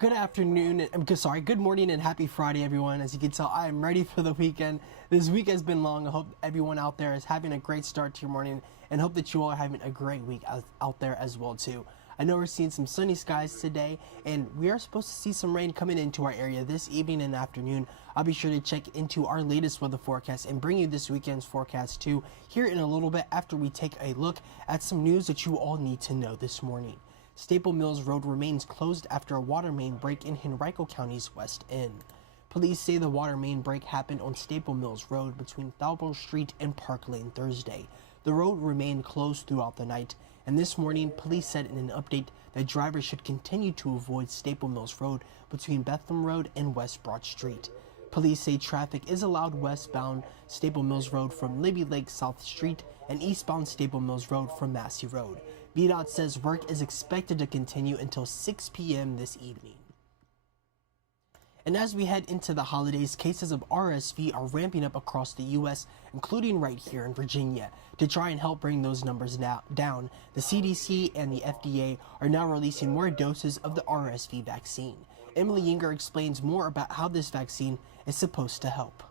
Good afternoon, good morning and happy Friday, everyone. As you can tell, I am ready for the weekend. This week has been long. I hope everyone out there is having a great start to your morning and hope that you all are having a great week out there as well, too. I know we're seeing some sunny skies today, and we are supposed to see some rain coming into our area this evening and afternoon. I'll be sure to check into our latest weather forecast and bring you this weekend's forecast, too, here in a little bit after we take a look at some news that you all need to know this morning. Staple Mills Road remains closed after a water main break in Henrico County's West End. Police say the water main break happened on Staple Mills Road between Thalbro Street and Park Lane Thursday. The road remained closed throughout the night, and this morning police said in an update that drivers should continue to avoid Staple Mills Road between Bethlehem Road and West Broad Street. Police say traffic is allowed westbound Staple Mills Road from Libby Lake South Street and eastbound Staple Mills Road from Massey Road. VDOT says work is expected to continue until 6 p.m. this evening. And as we head into the holidays, cases of RSV are ramping up across the U.S., including right here in Virginia. To try and help bring those numbers down, the CDC and the FDA are now releasing more doses of the RSV vaccine. Emily Yinger explains more about how this vaccine is supposed to help.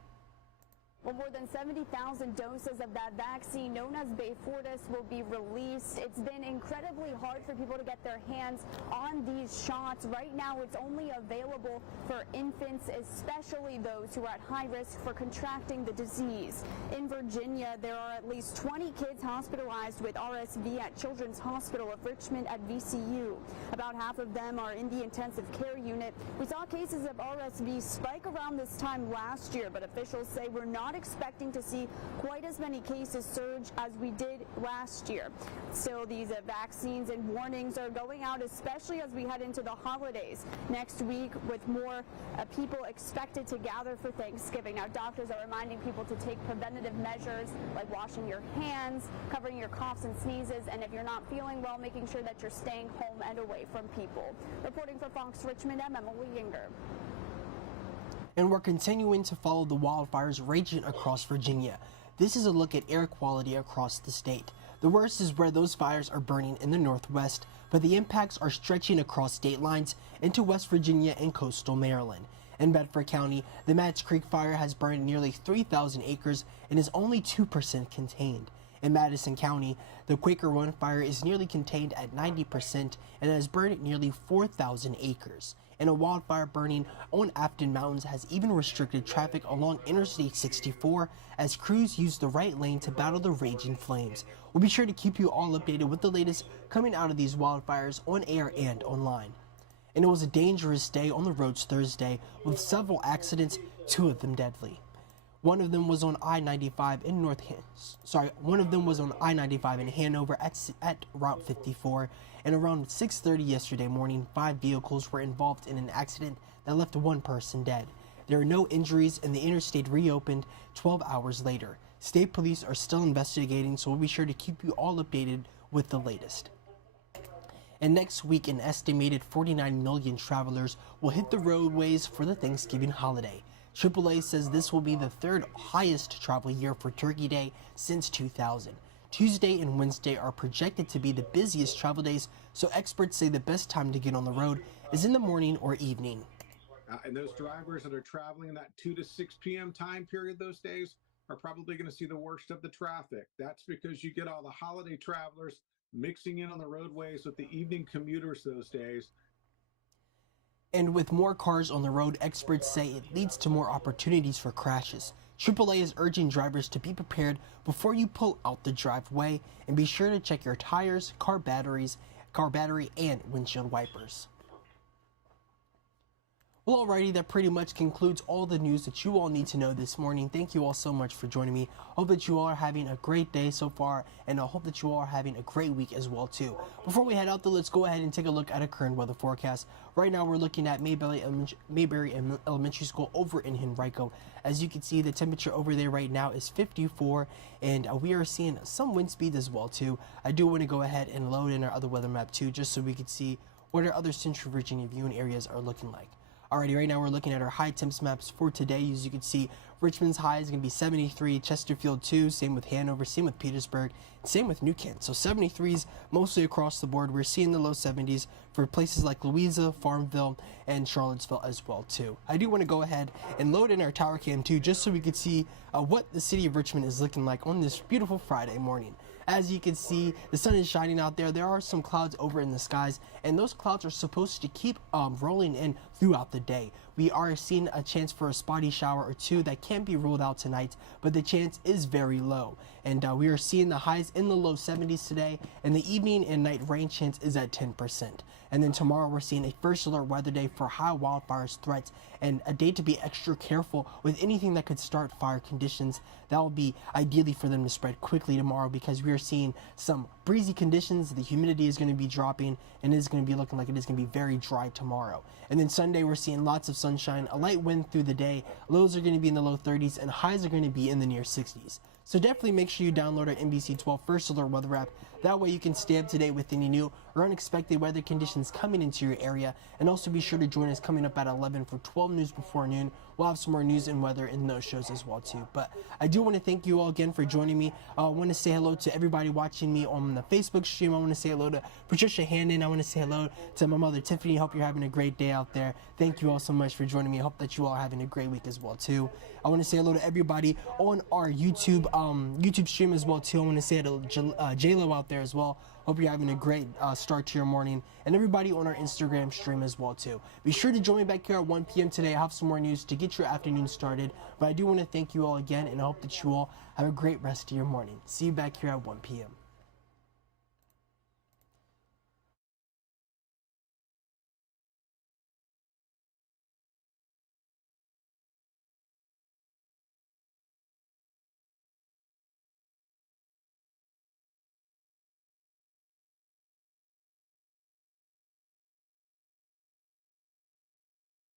Well, more than 70,000 doses of that vaccine known as Beyfortus will be released. It's been incredibly hard for people to get their hands on these shots. Right now, it's only available for infants, especially those who are at high risk for contracting the disease. In Virginia, there are at least 20 kids hospitalized with RSV at Children's Hospital of Richmond at VCU. About half of them are in the intensive care unit. We saw cases of RSV spike around this time last year, but officials say we're not expecting to see quite as many cases surge as we did last year. Still, these vaccines and warnings are going out, especially as we head into the holidays next week with more people expected to gather for Thanksgiving. Now, doctors are reminding people to take preventative measures like washing your hands, covering your coughs and sneezes, and if you're not feeling well, making sure that you're staying home and away from people. Reporting for Fox Richmond, I'm Emily Yinger. And we're continuing to follow the wildfires raging across Virginia. This is a look at air quality across the state. The worst is where those fires are burning in the northwest, but the impacts are stretching across state lines into West Virginia and coastal Maryland. In Bedford County, the Mats Creek fire has burned nearly 3,000 acres and is only 2% contained. In Madison County, the Quaker Run fire is nearly contained at 90% and has burned nearly 4,000 acres. And a wildfire burning on Afton Mountains has even restricted traffic along Interstate 64 as crews use the right lane to battle the raging flames. We'll be sure to keep you all updated with the latest coming out of these wildfires on air and online. And it was a dangerous day on the roads Thursday with several accidents, 2 of them deadly. One of them was on I-95 in I-95 in Hanover at Route 54, and around 6:30 yesterday morning, 5 vehicles were involved in an accident that left 1 person dead. There are no injuries, and the interstate reopened 12 hours later. State police are still investigating, so we'll be sure to keep you all updated with the latest. And next week, an estimated 49 million travelers will hit the roadways for the Thanksgiving holiday. AAA says this will be the 3rd highest travel year for Turkey Day since 2000. Tuesday and Wednesday are projected to be the busiest travel days, so experts say the best time to get on the road is in the morning or evening. And those drivers that are traveling in that 2 to 6 p.m. time period those days are probably going to see the worst of the traffic. That's because you get all the holiday travelers mixing in on the roadways with the evening commuters those days. And with more cars on the road, experts say it leads to more opportunities for crashes. AAA is urging drivers to be prepared before you pull out the driveway and be sure to check your tires, car battery, and windshield wipers. Well, alrighty, that pretty much concludes all the news that you all need to know this morning. Thank you all so much for joining me. Hope that you all are having a great day so far, and I hope that you all are having a great week as well too. Before we head out though, let's go ahead and take a look at a current weather forecast. Right now we're looking at Mayberry Elementary School over in Henrico. As you can see, the temperature over there right now is 54, and we are seeing some wind speeds as well too. I do want to go ahead and load in our other weather map too, just so we can see what our other Central Virginia viewing areas are looking like. Alrighty, right now we're looking at our high temps maps for today. As you can see, Richmond's high is going to be 73, Chesterfield 2, same with Hanover, same with Petersburg, same with New Kent. So 73s mostly across the board. We're seeing the low 70s for places like Louisa, Farmville, and Charlottesville as well too. I do want to go ahead and load in our tower cam too, just so we could see what the city of Richmond is looking like on this beautiful Friday morning. As you can see, the sun is shining out there. There are some clouds over in the skies, and those clouds are supposed to keep rolling in throughout the day. We are seeing a chance for a spotty shower or two that can't be ruled out tonight, but the chance is very low. And we are seeing the highs in the low 70s today, and the evening and night rain chance is at 10%. And then tomorrow we're seeing a first alert weather day for high wildfires threats, and a day to be extra careful with anything that could start fire conditions. That will be ideally for them to spread quickly tomorrow, because we are seeing some breezy conditions. The humidity is going to be dropping, and it is going to be looking like it is going to be very dry tomorrow. And then Sunday we're seeing lots of sunshine, a light wind through the day. Lows are going to be in the low 30s, and highs are going to be in the near 60s. So definitely make sure you download our NBC 12 First Alert Weather app. That way you can stay up to date with any new or unexpected weather conditions coming into your area. And also be sure to join us coming up at 11 for 12 news before noon. We'll have some more news and weather in those shows as well too. But I do want to thank you all again for joining me. I want to say hello to everybody watching me on the Facebook stream. I want to say hello to Patricia Handon. I want to say hello to my mother Tiffany. Hope you're having a great day out there. Thank you all so much for joining me. I hope that you all are having a great week as well too. I want to say hello to everybody on our YouTube stream as well too. I want to say hello to J-Lo out there as well. Hope you're having a great start to your morning, and everybody on our Instagram stream as well too. Be sure to join me back here at 1 p.m. today. I have some more news to get your afternoon started, but I do want to thank you all again, and I hope that you all have a great rest of your morning. See you back here at 1 p.m.